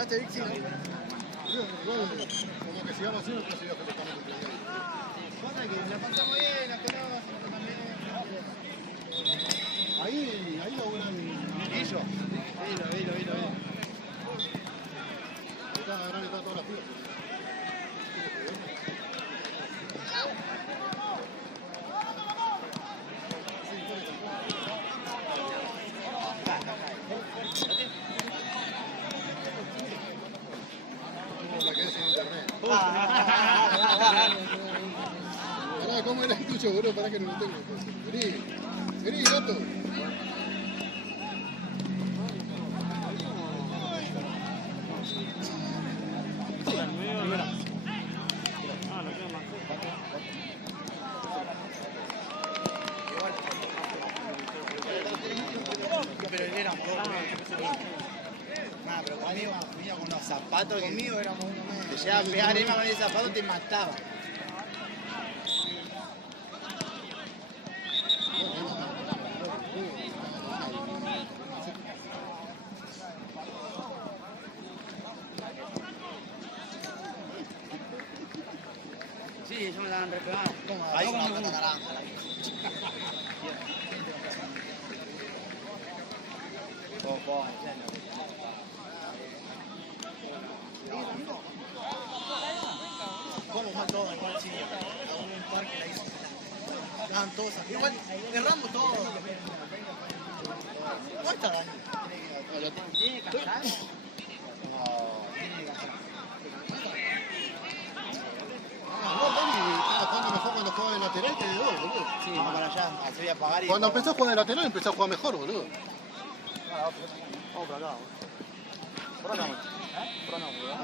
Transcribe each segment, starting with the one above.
pasaste, Vixi? Como que sigamos así, otros videos que te están metiendo. Pasa que la pasamos bien, la conozco también. Ahí laburan Guillo. Vilo. Están agarrando todas las pibas. La quedé sin internet. Pará, ¿cómo era el tuyo, boludo? Pará que no lo tengo. Vení, gato. Pero él era un poco. Pero conmigo venía con unos zapatos. Conmigo éramos uno menos. Te llegaba a pegar Emma con ese zapato, te mataba. Sí, ellos me la han repegado. Ahí con una plata naranja. Como más todo, igual sí, un parque la hizo. Estaban todos aquí. Igual, erramos todo. ¿Dónde está Dani? ¿Tiene que cantar? No, tiene que cantar. Vos, Dani, estabas jugando mejor cuando jugaba de lateral que de dos, boludo. Sí, vamos para allá, así voy a pagar y... Cuando empezó a jugar de lateral, empezó a jugar mejor, boludo. Vamos por acá. Por acá. Por acá, boludo.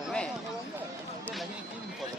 ¿Quién importa?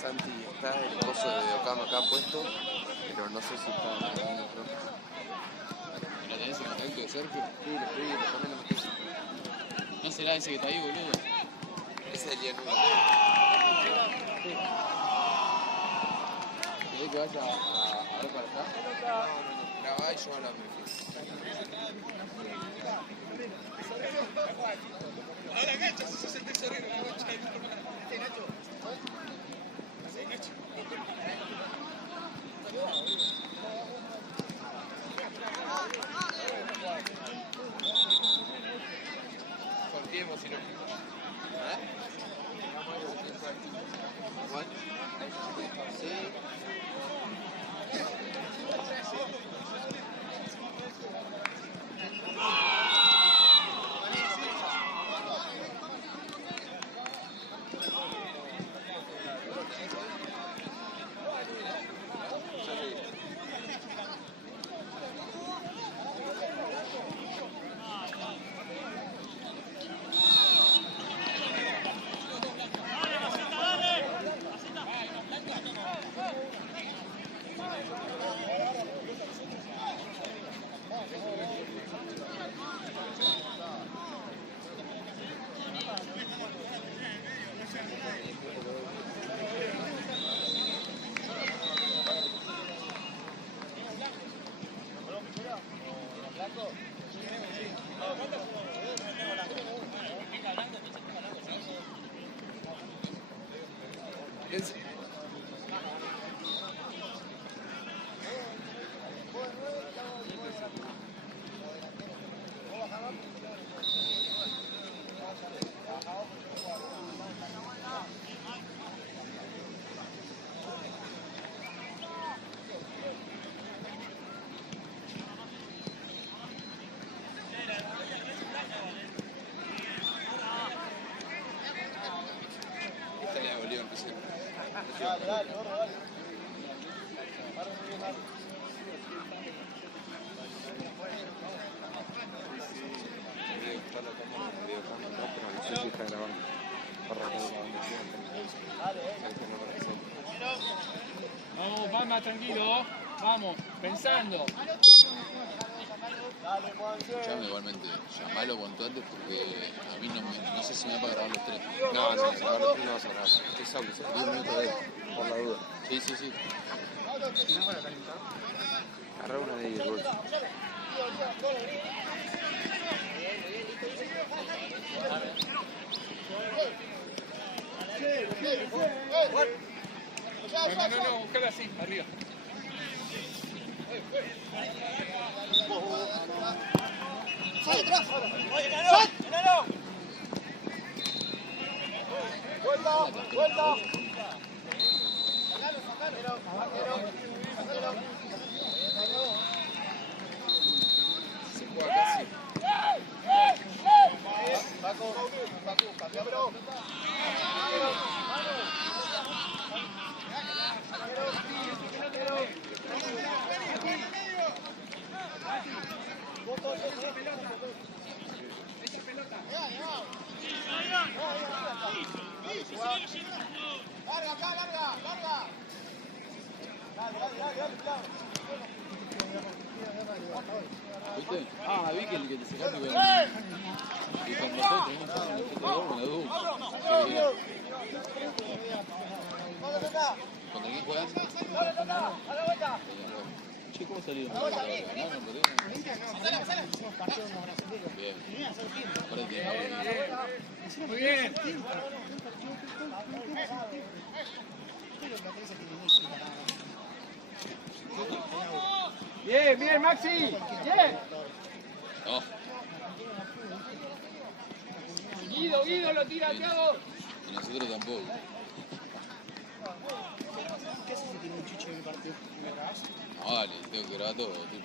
Santi, está el coso de Ocam acá puesto, pero no sé si está... ¿Pero tenés el contacto de Sergio? Sí, lo estoy poniendo más. ¿No será ese que está ahí, boludo? Ese es el Lian. ¿Querés que vaya a ver para acá? Grabá y yo a la Memphis. Ahora gacha, si sos el tesorero, la concha de tu hermana. Con tiempo, si no. ¿Igual? Sí. Esta le ha valido en prisión. Vamos, Palma, tranquilo. Vamos, pensando. Escuchame igualmente, llamalo cuanto antes porque a mí no sé si me va a grabar los tres. No, no, si grabar los tres no vas a grabar. Estoy solo, 10 minutos de él, por la duda. Sí, sí, sí. Agarra una de ellos, bolsa. No, buscala así, arriba. ¡Sal atrás! ¡Vuelta! Se juega casi. Paco, cambiámelo. Larga. ¿Viste? Ah, vi que el que te sacaste con nosotros, no con la duda. ¿Contra quién juegas? Che, ¿cómo salió? Bien. Muy bien. Bien, Maxi. Bien. No. Guido, lo tira, Thiago. Y nosotros tampoco. ¿Qué haces si tiene un chiche en el partido? ¿Me grabás? No, vale, tengo que grabar todo, Tucho.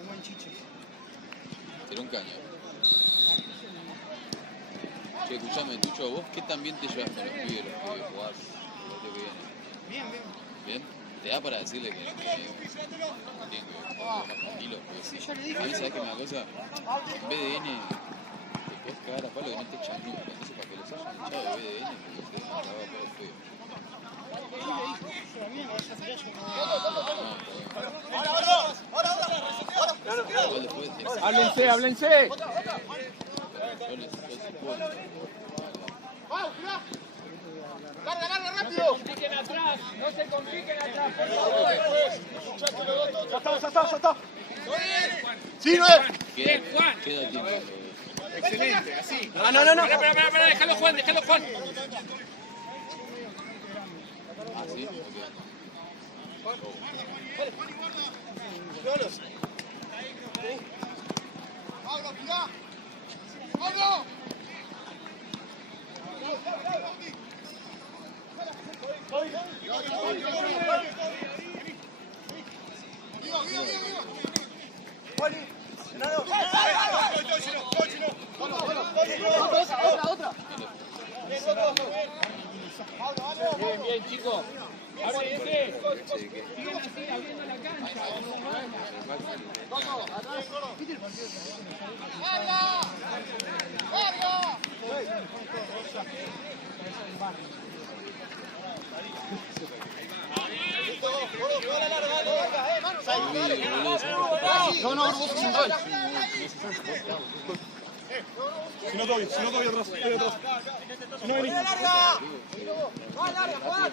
Un buen chiche. Tiró un caño. Che, escuchame, Tucho, ¿vos qué tan bien te llevas con los pibes jugás el partido que viene? Bien. ¿Bien? ¿Te da para decirle que tienen que jugar más tranquilo? Sí, ya le dije. A mí, ¿sabés qué me da cosa? En BDN te puedes cagar a palo que no te echan nunca. Entonces, para que los hayan echado de BDN, porque se dejan cagado por el feo. Igual después Háblense. ¡Larga, No se rápido! compliquen atrás. No se compliquen atrás. Ya está. Sí, no es. Bien, Juan. Queda tiempo. Excelente, así. No. Pará, déjalo Juan. ¿Ah, sí? ¡Pablo, cuidá! ¡Pablo! Bien, chicos. Ábrense. Sigan así, abriendo la cancha. No, vos sos central. Si no doy atrás, Si no venís. ¡Larga, Juan!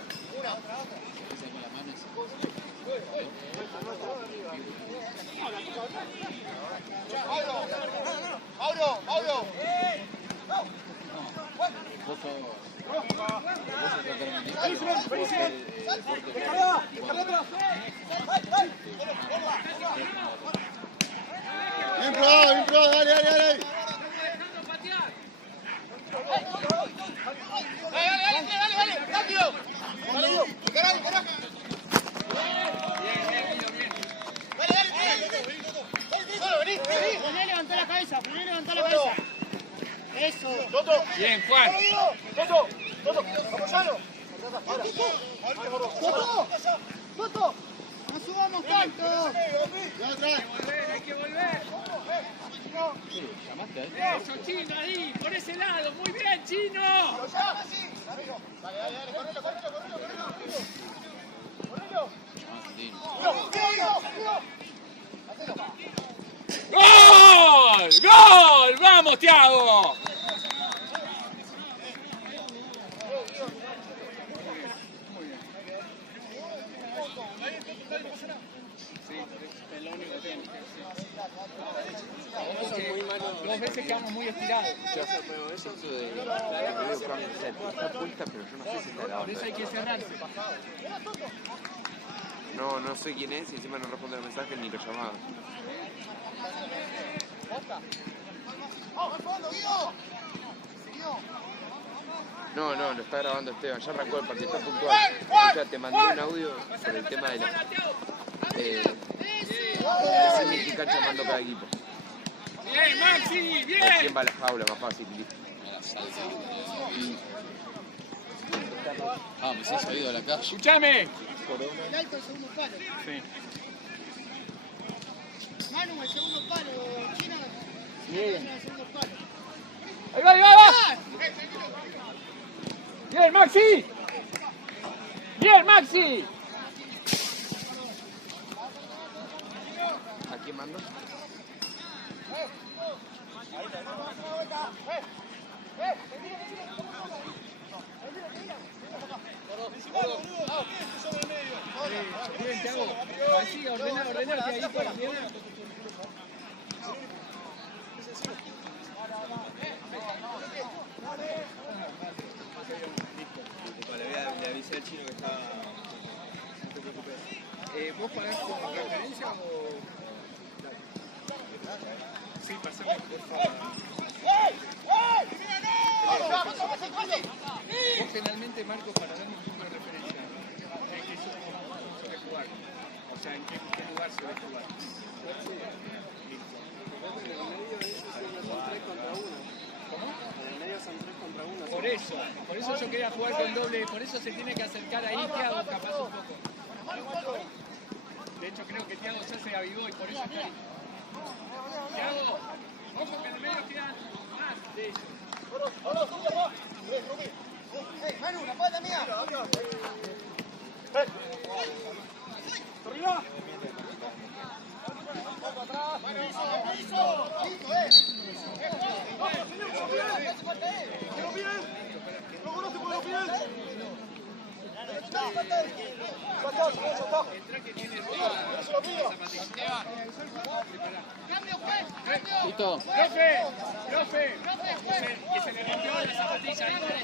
Por favor. ¿Vos estás terminando? Bien probado, dale, dale, dale. Julián levantó la cabeza, Julián levantó la cabeza. Eso. Bien, Juan. Toto, no subamos tanto. Hay que volver. Eso, Chino, ahí, por ese lado. Muy bien, Chino. ¡Gol! ¡Gol! ¡Vamos, Thiago! Dos veces quedamos muy estirados. Eso de la que veo cambio de set. Está puesta, pero yo no sé si está la Por eso hay que cerrarse. No sé quién es y encima no responde los mensajes ni los llamados. No, lo está grabando Esteban, ya arrancó el partido, está puntual. O sea, te mandé un audio por el tema de la... ese multicam llamando cada equipo. Bien, Maxi, bien. ¿Quién va a la jaula? Más fácil, listo. Ah, me he salido a la calle. Escuchame. El alto el segundo palo. Sí. Manu, el segundo palo. China. Bien. El segundo palo. Ahí va, ahí va, ahí va. Bien, Maxi. Bien, Maxi. ¿A quién mando? Bien, Thiago. Así, ordenate ahí por la izquierda. Le avisé al chino que estaba... No te preocupes. ¿Vos pagás con referencia o...? Sí, pasame, por favor. Vos generalmente, Marcos, para darme un punto de referencia, ¿en qué zona se suele jugar? O sea, ¿en qué lugar se suele jugar? Por eso yo quería jugar con doble, por eso se tiene que acercar ahí Thiago capaz un poco. De hecho creo que Thiago ya se avivó y por eso está ahí. Thiago, ojo que en el medio quedan más de ellos. Manu, la falta mía. ¡Arriba! ¿Listo? Profe, que se le rompió la zapatilla, entre.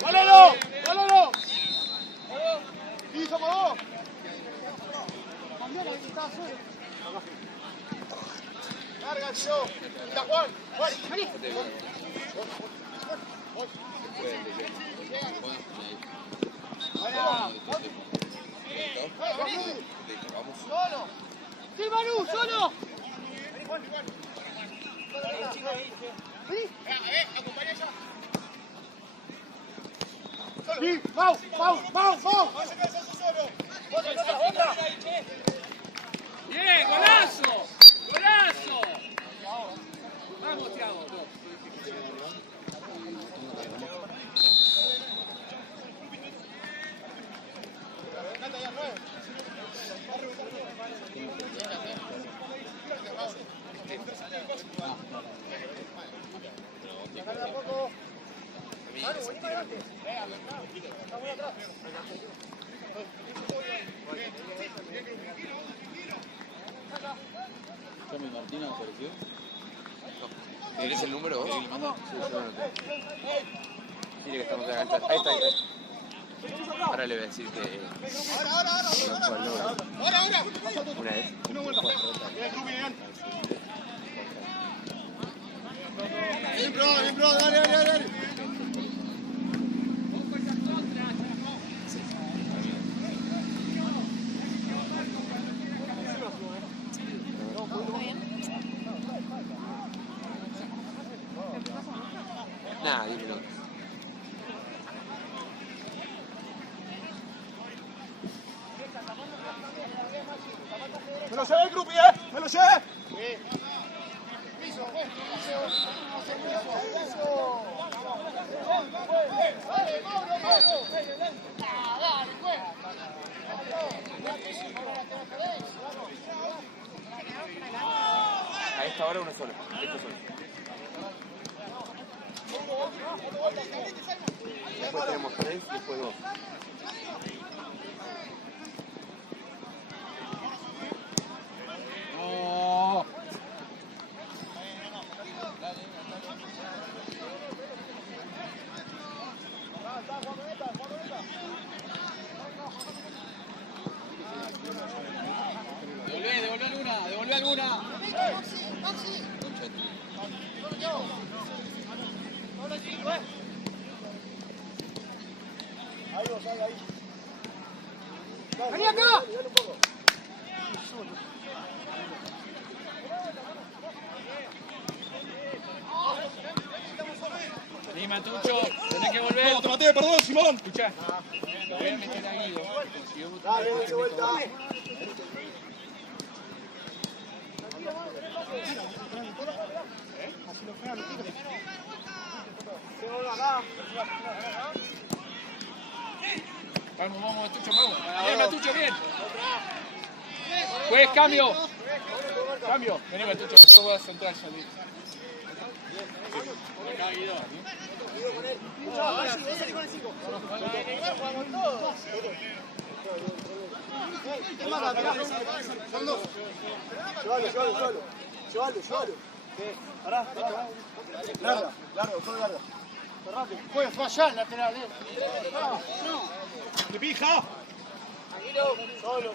¡Gálalo! ¡Gálalo! ¡Hizo, Amado! Cambió la que estaba solo. ¡Carga, tío! ¡Mira, Juan! ¡Juan! ¡Solo! ¡Sí, Manu, solo! Sí, Mau. ¡Bien, golazo! ¡Golazo! Vamos, Thiago. ¿Chami Martina apareció? ¿Tenés el número vos? ¿Querés que le mande? Sí, yo lo tengo. Dile que estamos acá. Ahí está. Ahora le voy a decir que... Ahora. Una vez. Una vuelta. Bien, pro, dale. Nada, 10 minutos. Me lo llevé, Grupi, me lo llevé. A esta hora uno solo. Esto solo. Después tenemos 3, después 2. ¡No! Devolvé alguna. Concha de tu- ¡Vení acá! Vení, Matucho, tenés que volver. No, te maté, perdón, Simón. Escuchá, lo voy a meter a Guido. Dale, de vuelta. Vamos, Matucho, vamos. Bien, Matucho, bien. Pues cambio. Vení, Matucho, yo voy a centrar salir. Acá, Guido. Son dos. Llévalo. Pará. Largo, solo largo. Puede fallar, lateral, ¡De pija! Solo.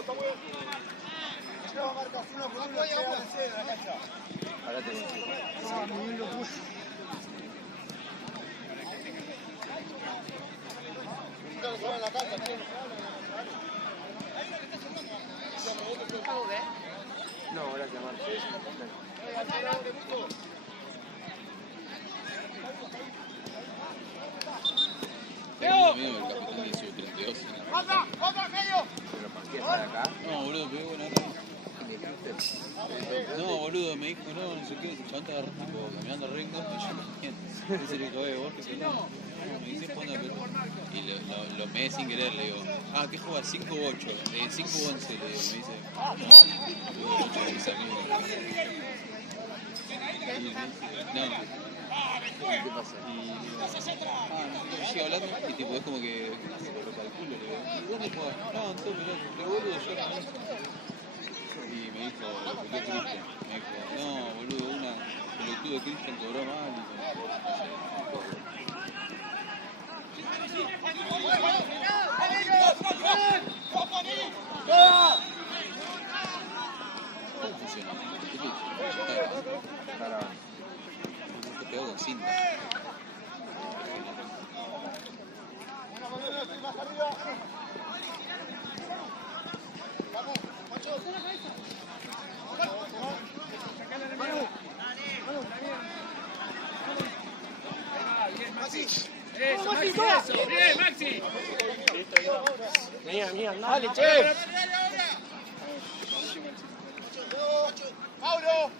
Está muy bien. Ahora tenemos. No, gracias, Marco. Tengo un amigo, el capitán de Sub-32. Pero ¿por qué está acá? No, boludo, pegó buena rama. No, boludo, me dijo no sé qué, el chabón estaba tipo, caminando recto y yo no entiendo. Entonces le digo, vos, ¿qué pelota? No, me dice, jugando a pelota. Y lo meé sin querer, le digo, ¿qué juega? 5 u 8, 5 u 11, le digo, me dice. Y mis amigos. Y me dice, no. ¿Qué pasa? Y sigue hablando y tipo, es como que lo calculo, le digo, ¿y dónde jugás? No, en todo pelota, le digo, boludo, yo no. Y me dijo, ¿por qué Cristian? Me dijo, no, boludo, una pelotudo de Cristian cobró mal y ¿cómo funciona? ¿Qué te pegó con cinta? Eso, Maxi, eso. Bien, Maxi. Venía, dale, che. Mauro.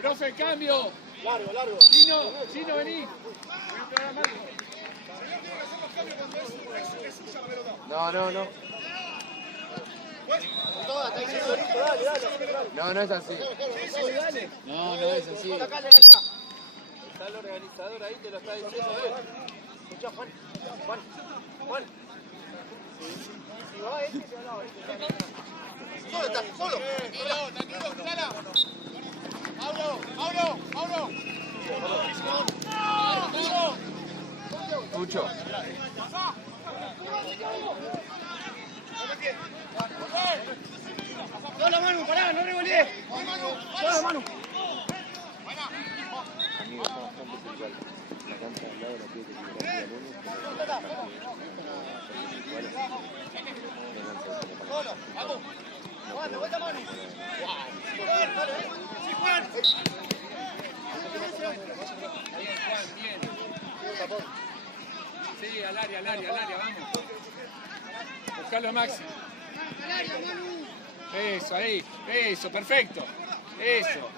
Profe, cambio. Largo. Chino, vení. No. No es así. No es así. Está el organizador ahí, te lo está diciendo él. Escuchá, Juan. Si va se va Solo está, solo. Tranquilo, Clara. Mauro. Tucho. Solo Manu, pará, no revolé. Solo Manu. Amigo, está bastante puntual. La cancha al lado de la pide que tiene la lunes. Solo, vamos. Juan, de vuelta Manu. Bien, Juan, bien. Sí, al área, vamos. Buscalo a Maxi. Eso, ahí. Eso, perfecto. Eso.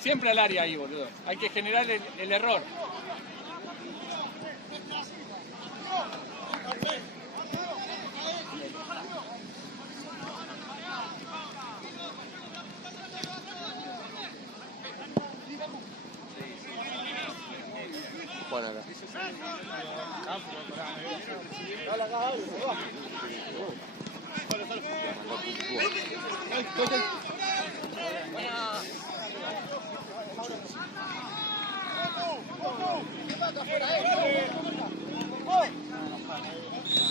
Siempre al área ahí, boludo. Hay que generar el error. Juan acá.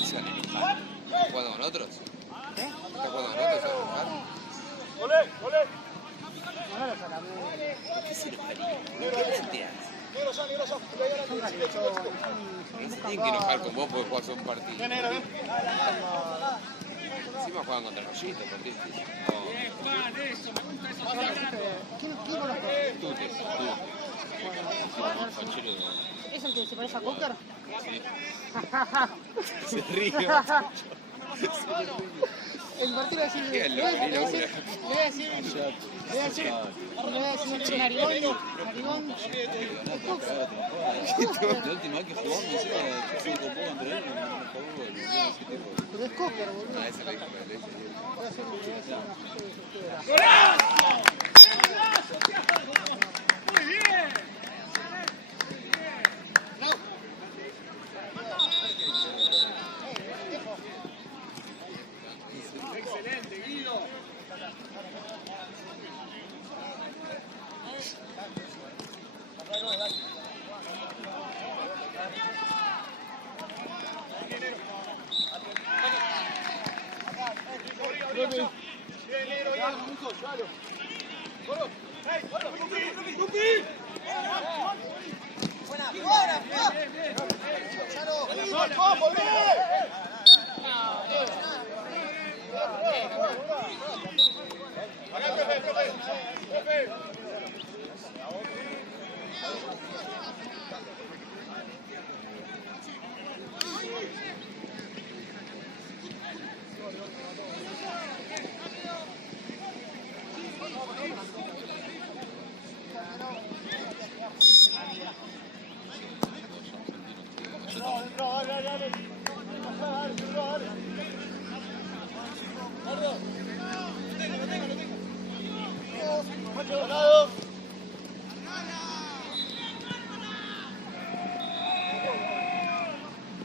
¿Se van a enojar? ¿Estás jugando con otros? ¿Estás jugando con otros? ¿Se van a enojar? ¿Por qué se enojaría? ¿Qué sentías? No se tienen que enojar con vos porque jugás un partido. Encima juegan contra el Rollito, ¿por qué? Bien, Juan, eso. Me gusta eso. Tutes. Canchero de... ¿Es el que se parece a Cocker? Sí. Se ríe. El partido así Qué le loco, voy a decir narigón. La última vez que jugamos, yo fui copó contra él, no jugó el 7 por... Pero es Cocker, boludo. Ah, esa la hizo, Muy bien. Excelente, Guido.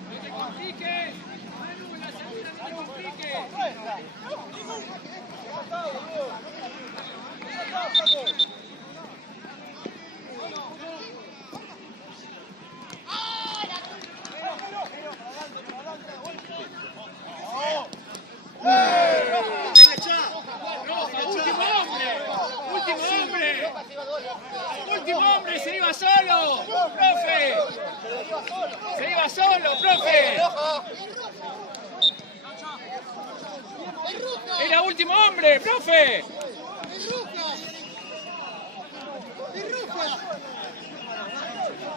No te compliques. Manu, en la segunda no te compliques. ¡Último hombre! ¡Se iba solo! ¡Profe! ¡Se iba solo, profe! era último hombre, profe.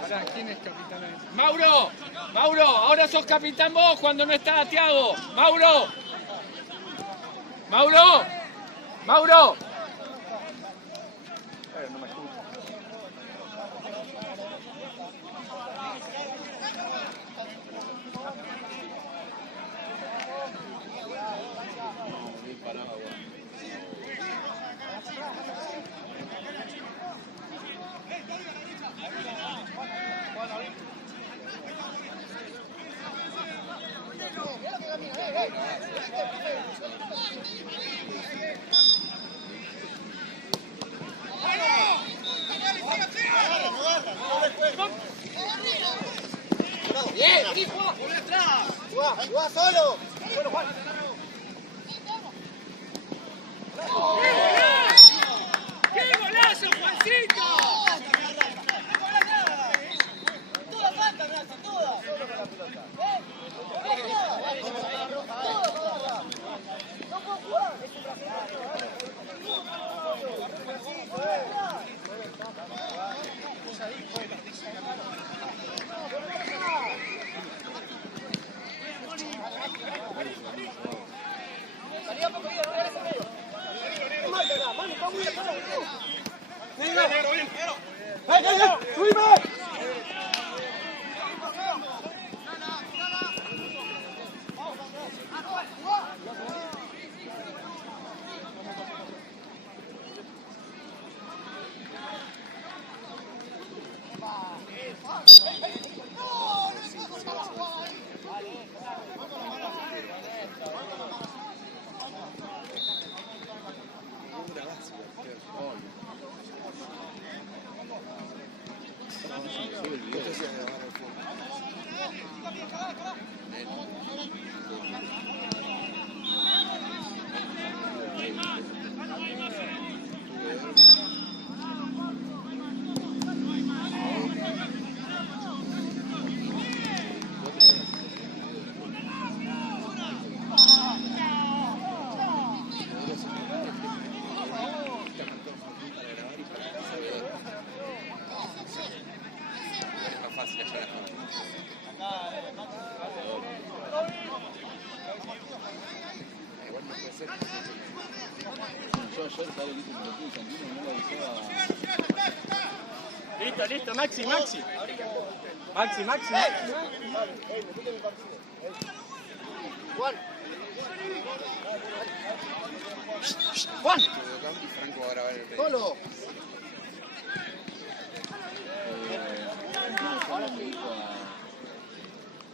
Pará, ¿quién es capitán? Mauro, Mauro, ahora sos capitán vos cuando no está Thiago. Mauro, Mauro, Mauro. No me escucha. Bien, jugá solo. Bueno, Juan. ¡Qué golazo, Juancito! Toda falta, Braza, toda. No puedo jugar. Listo, listo, Maxi, Maxi. Maxi, Maxi. Juan. Juan. Franco va a grabar el Solo. Ahora me dijo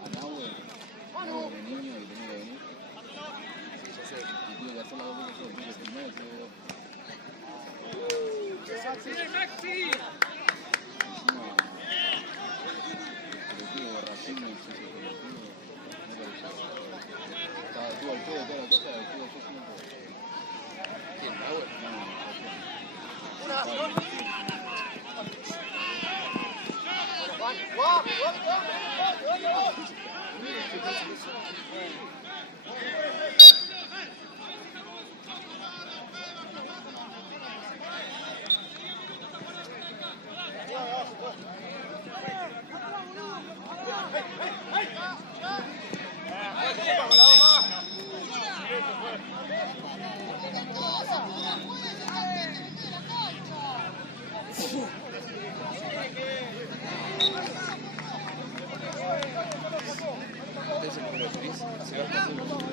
a Nahue, de niño y tenía que venir. Ya sé. Y tuve que hacer las dos cosas, tuve que filmar y todo. ¡Bien, Maxi! Encima, el tío de Racing me hizo ese colectivo. Estuvo al todo, toda la cosa, estuvo yo solo todo. ¿Quién? ¿Nahue? Juan, Juan, Juan, Juan.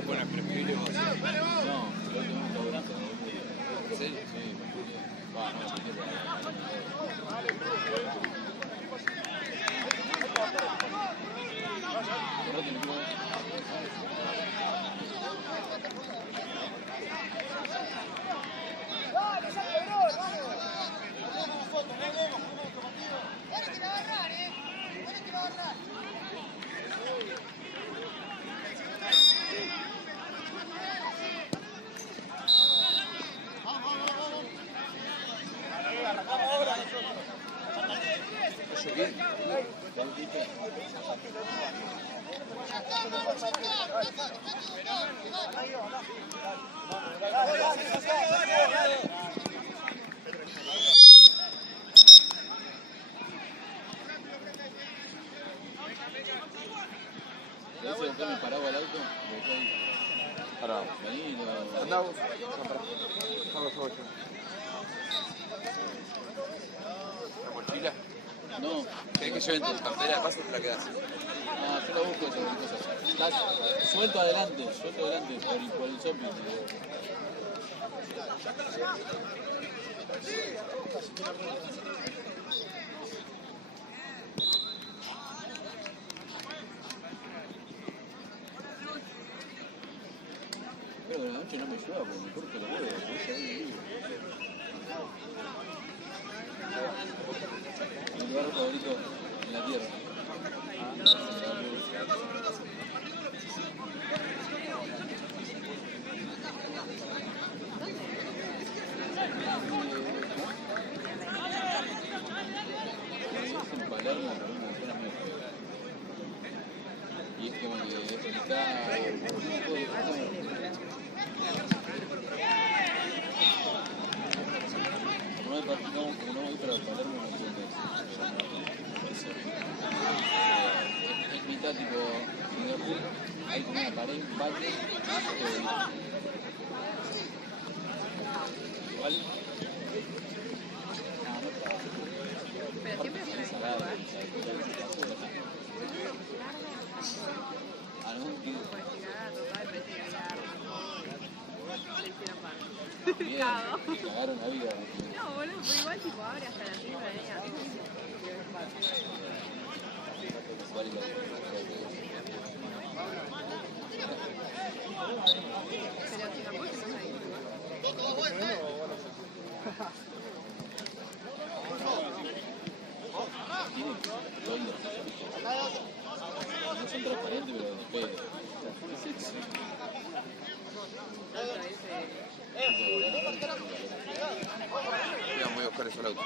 Bueno, preferible vos. No, lo tengo un laborante. ¿En serio? Sí, va, no, sí, ¿Ese buscar el paraguas al auto? Pará. Vení, Andá vos. Vamos, vamos. ¿La mochila? No, ¿Querés que lleven tu cartera de paso o te la quedas? no, yo la busco esa cosa. Suelto adelante por el shopping. Pero la noche no me llueva porque me corto los huevos. Mi lugar favorito en la tierra. Es en Palermo, por una zona muy fea. Y es como que es delicado. Como no voy para Palermo, no entiendo eso. Es mitad tipo Liverpool, hay como una pared, un patio, igual. Pero siempre es ensalada. Algún tipo. Bien, cagaron la vida. No, boludo, fue igual tipo abre hasta las 5 de la mañana. Pero si tampoco se pasa ahí. No son transparentes, pero después. Voy a buscar eso al auto.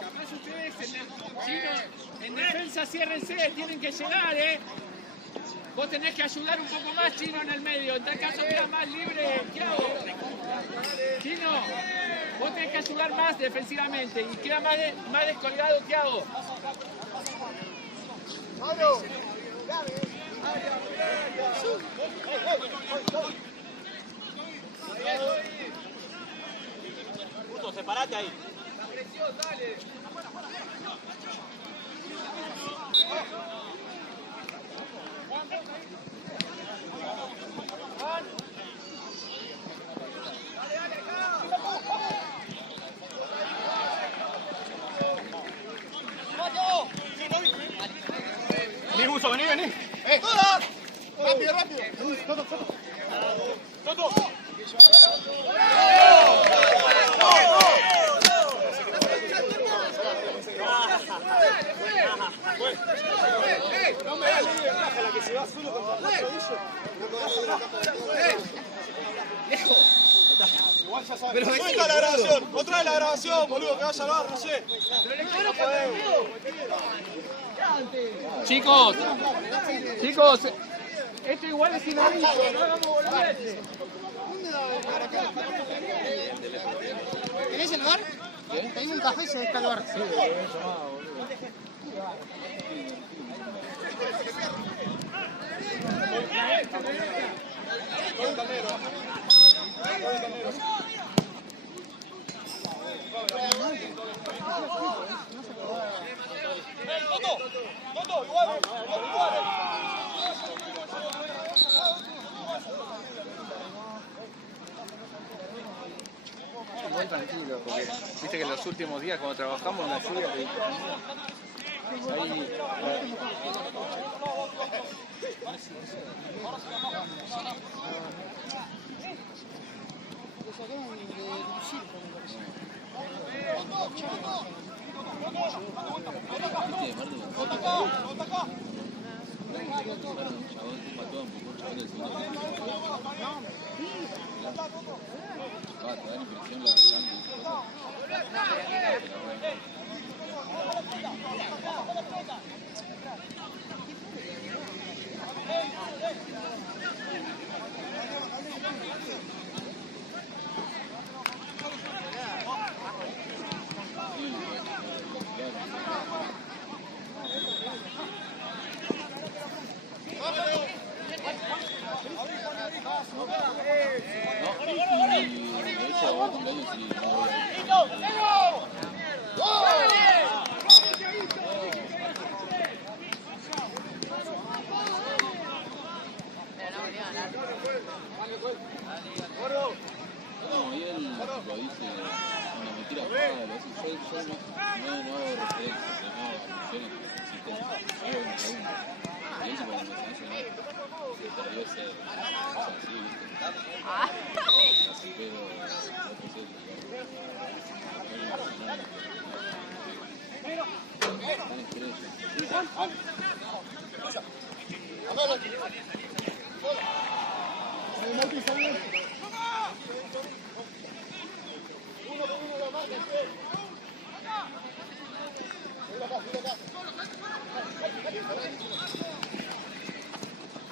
Capaz ustedes en defensa ciérrense, tienen que llegar, Vos tenés que ayudar un poco más, Chino, en el medio. En tal caso queda más libre, Thiago. Chino, vos tenés que ayudar más defensivamente y queda más descolgado, Thiago. Justo, separate ahí. Dale. Vení, Guso, vení, vení. Rápido, rápido. Toto. No me das la que se va solo contra el rodillo. Igual ya sabes. Otra la grabación, otra vez la grabación, boludo, que vaya al bar, no sé. Chicos, esto igual es inaudito, no hagamos boludeces. ¿Tenés el bar? Tenés un café y se está el bar. Sí, lo había llamado, boludo. ¡Toto! Viste que en los últimos días cuando trabajamos en la lluvia, ahí,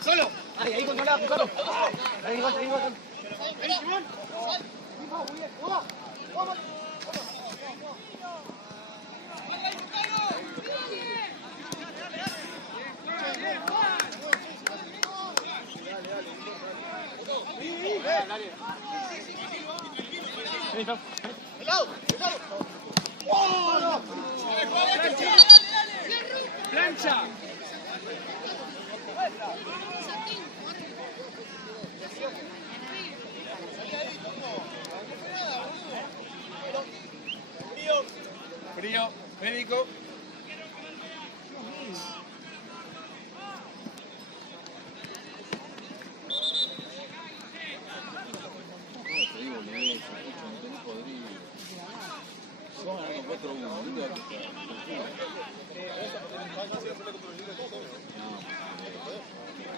¡Solo! Ahí controlado, Picaro. Ahí, gol. ¡plancha! Frío, médico.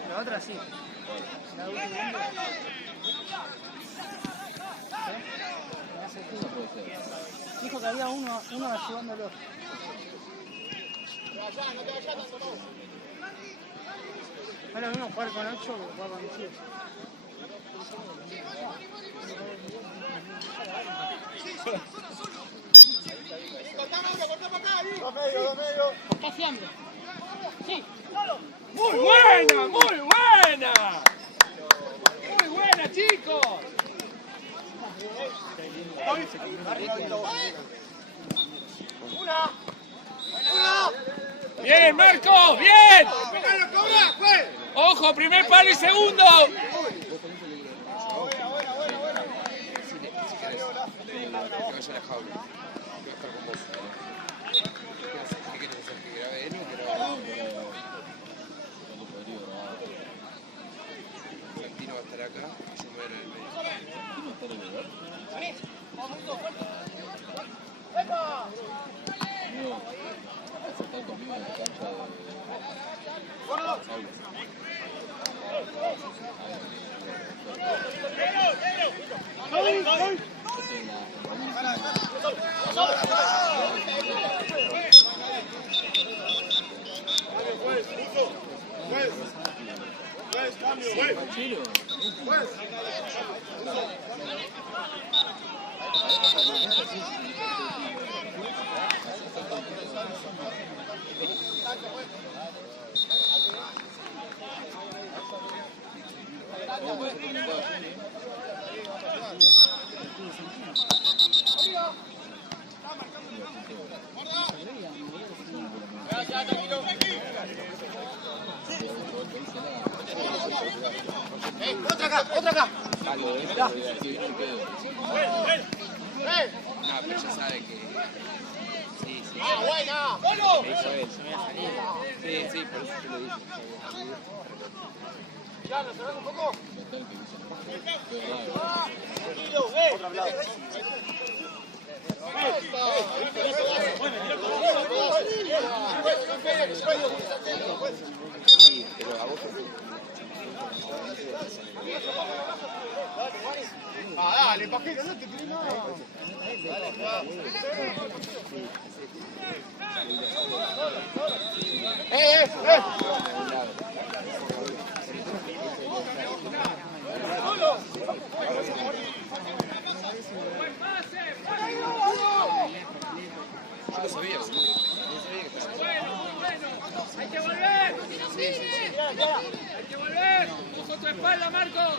La otra sí. La última. Dijo que había uno ayudándolo. Ahora uno jugar con 8 que jugar con 10. Está haciendo. Sí. ¡Muy buena! ¡Muy buena! ¡Muy buena, chicos! ¡Bien, Marcos! ¡Bien! ¡Ojo! ¡Primer palo y segundo! Acá, y se mueve en el medio. Otra acá. Ya. No, pero ya sabe que... Sí, sí. ¡Ah, buena! Me hizo él. Sí, sí, por eso yo lo dije. Ya, ¿nos cerramos un poco? Sí, pero a vos Dale, pajero, no te tiré nada. yo lo sabía, boludo. Yo sabía que pasaba. Bueno, hay que volver. Hay que volver. Ojo tu espalda, Marcos.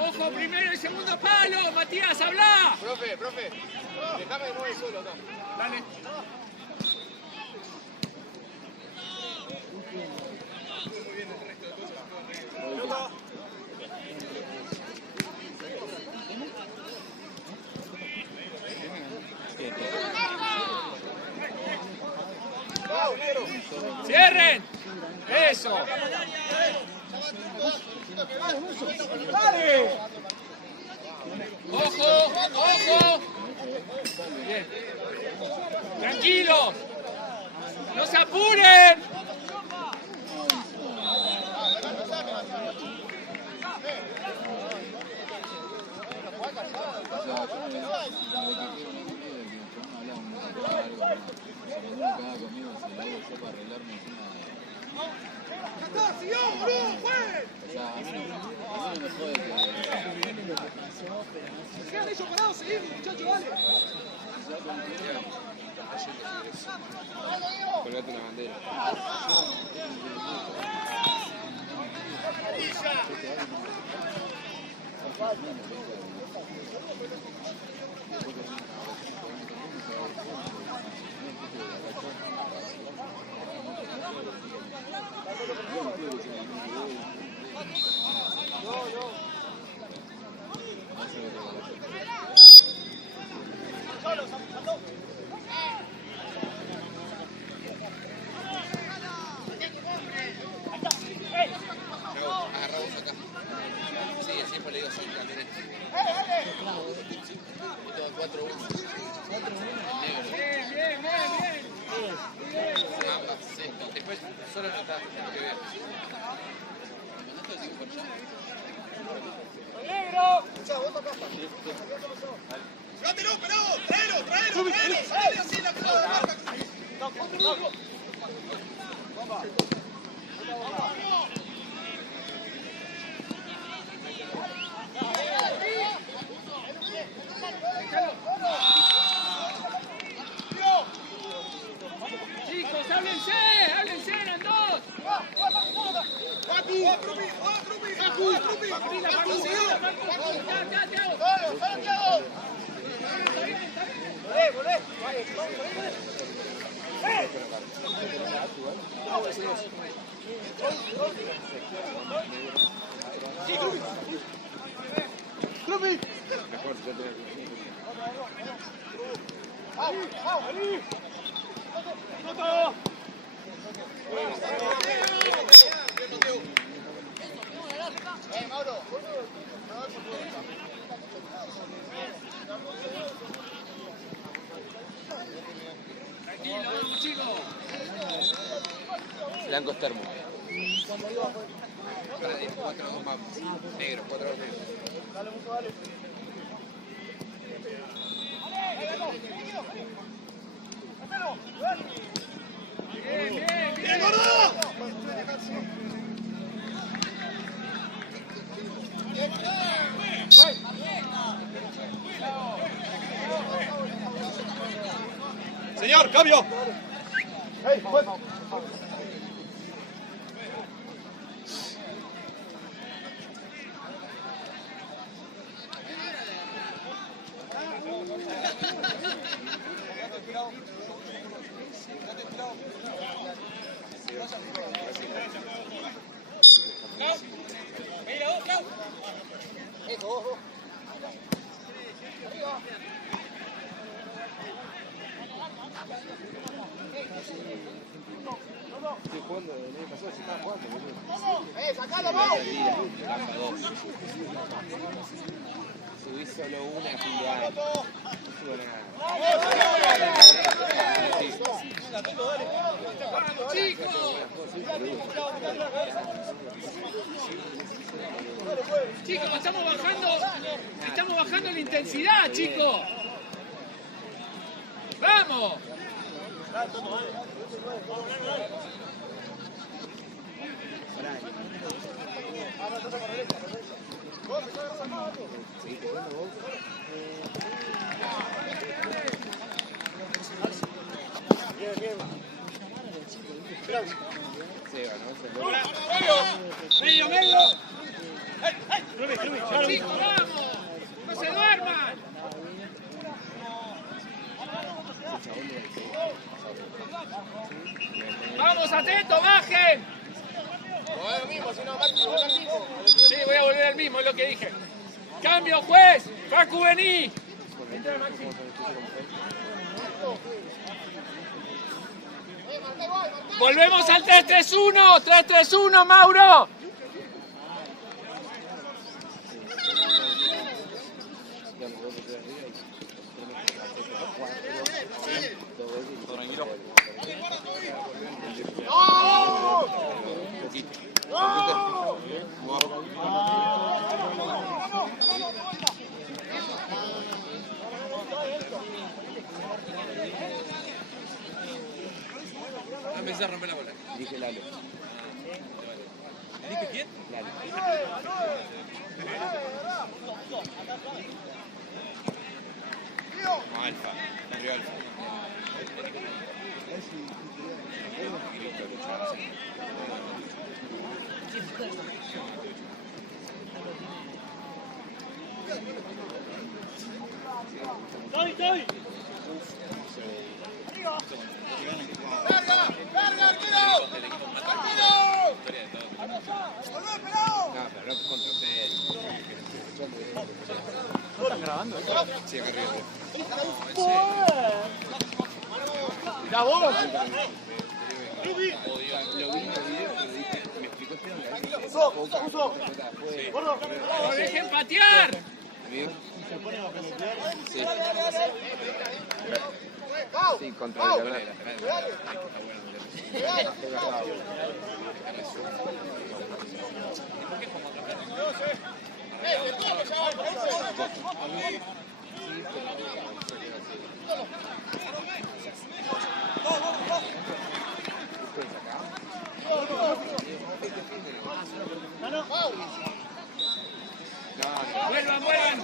Ojo, primero y segundo palo. Matías, habla. Profe, déjame de nuevo solo acá. Dale. ¡Cierren! ¡Eso! ¡Ojo! ¡Ojo! Bien. ¡Tranquilos! ¡No se apuren! Colgate una bandera. Agarra vos acá. Sí, siempre le digo soy camioneta. Yo tengo 4-1. Negro. Bien. Ambas, sí. Después solo no está, tengo que ver. ¡Llévatelo, pelado! ¡Traelo! ¡Sale así la pelota de marca! Chicos, háblense, eran dos. Tranquilo, vamos, chicos. Blancos termos. 4 más negros, 4 negros. Bien, ¡Gordo! ¡Cambio! Estoy jugando, el año pasado se estaba jugando, boludo. ¡Sacalo, vos! Baja 2. Subí solo una a fin de año. No subo nada. Chicos, estamos bajando la intensidad, chicos. ¡Vamos! ¡Medio, medio! ¡Chicos, vamos! ¡No se duerman! ¡Vamos, atentos, bajen! Sí, voy a volver al mismo, es lo que dije. ¡Cambio, juez! ¡Facu, vení! ¡Volvemos al 3-3-1! ¡3-3-1, Mauro! Empecé a romper la bola. Dije Lalo. ¿Dije quién? Lalo. No, Alfa. Andrew Alfa. ¡Estoy! No, pero no contra ustedes. ¿Están grabando? Sí, acá arriba. ¡La vos! Lo vi en el video, pero dije, me explicó Esteban. ¡Uso! ¡No dejen patear! Amigo. Sí. Sí, contra el canal. ¡Vuelvan, vuelvan!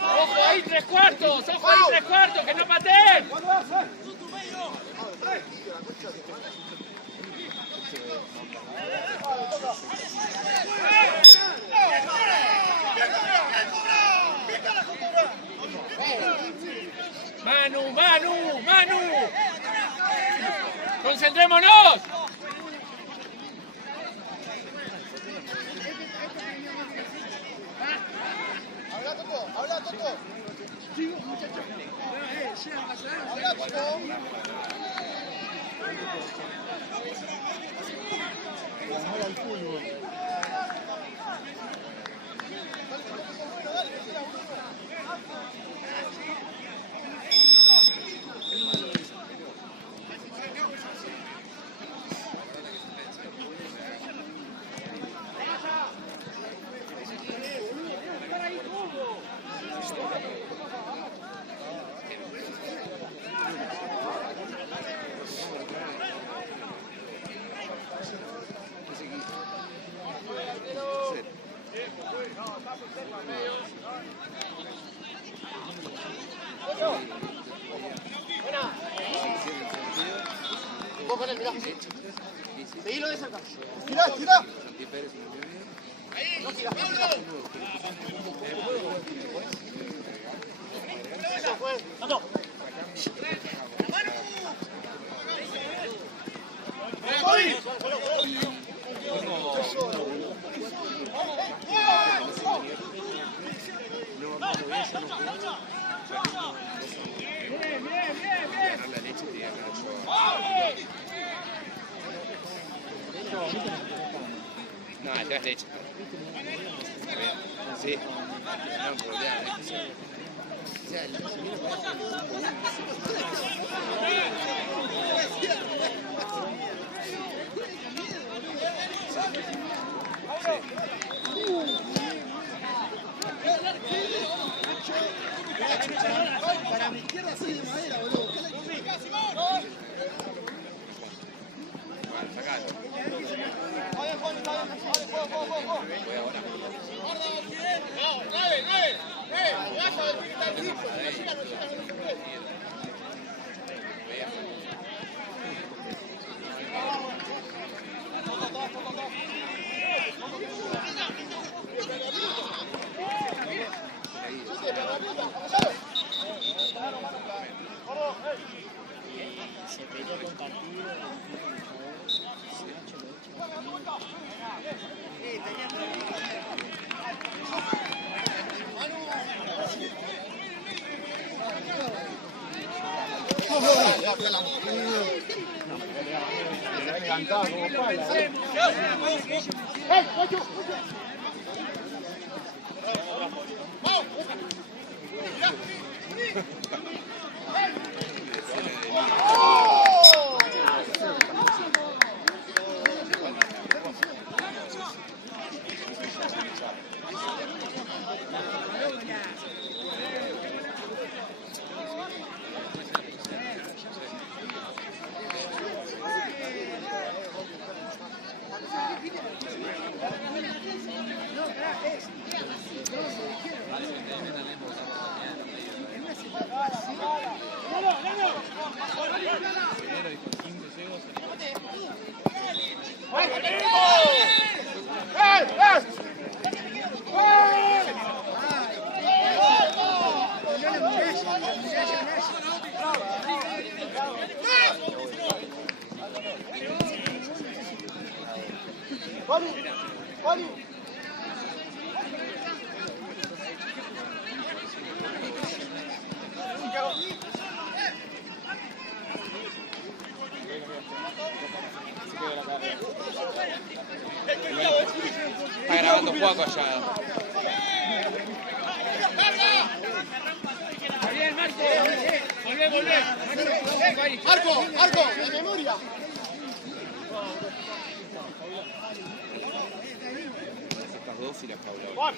¡Ojo ahí, 3/4! ¡Ojo ahí, 3/4! ¡Que no pateen! ¡Manu! ¡Concentrémonos! ¡Habla, Toto! ¡Habla, Toto! Vos con él, mirá. Seguilo de cerca. Tirá, tirá. No tirá. Eso fue. ¡Ando! No, te das leche. Sí. No, pero ya, o sea, la señora Para mi izquierda soy de madera, boludo. Bueno, sacalo. Se peleó con partido. Está grabando Juaco allá. Bien, Marco. Volvé. Marco, la memoria. Estas dos y la jaula.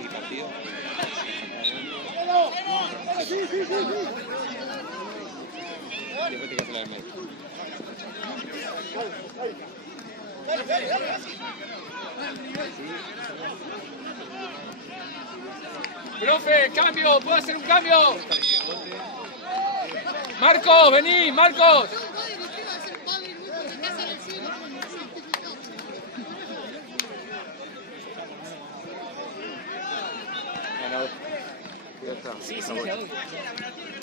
¿Y partido? Y después te quedas la del medio. Profe, cambio, ¿puedo hacer un cambio? Marcos, vení, Marcos. Sí,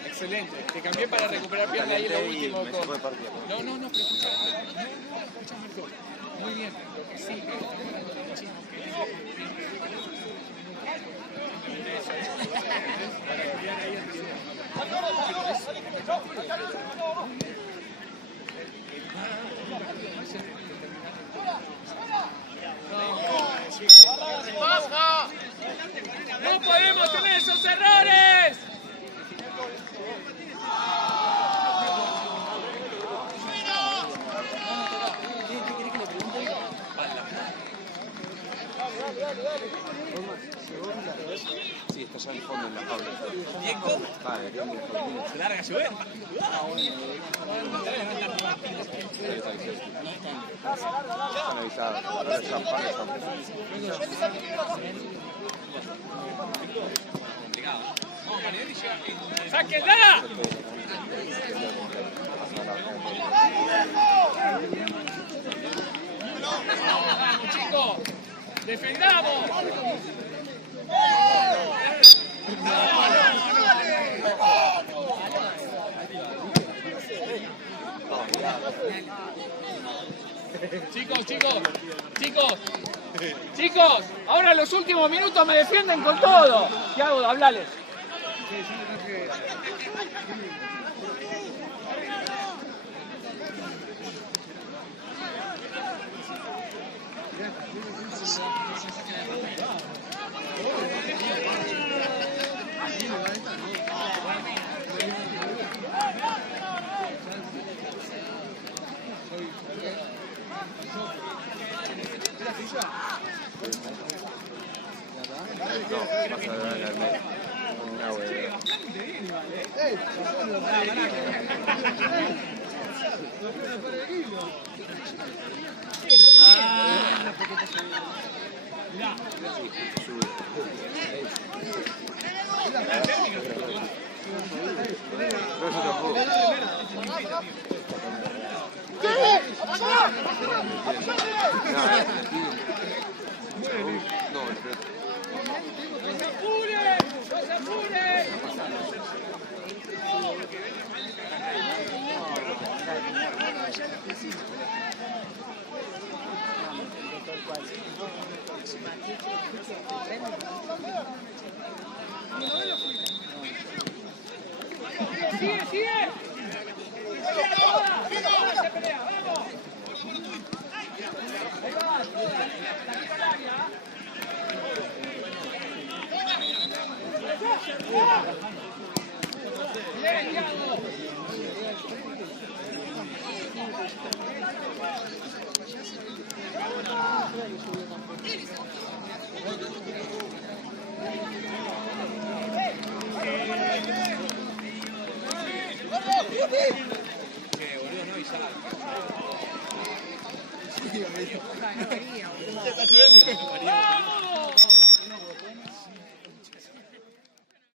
excelente. Te cambié para recuperar pierna ahí en lo último. No, pero escucha. Escucha, Marco. Muy bien. Lo que sí, para cambiar ahí ¡no podemos tener esos errores! Sí, está allá en el fondo en la jaula. ¿Diego? Vale, bien. ¿Se larga a llover? Están avisados. Ahora ya pagan. ¡Sáquenla! ¡Vamos, chicos! ¡Defendamos! Chicos, ahora en los últimos minutos me defienden con todo. ¿Qué hago? Hablales. No, vas a ver al medio. Una huevada. No, yo tampoco. No, ¡No se apuren! ¡No se apuren! ¡Sigue, sigue! ¡Ahora se pelea! ¡Vamos! Ahí va, aquí con el área. Bien, Thiago. No quería, boludo.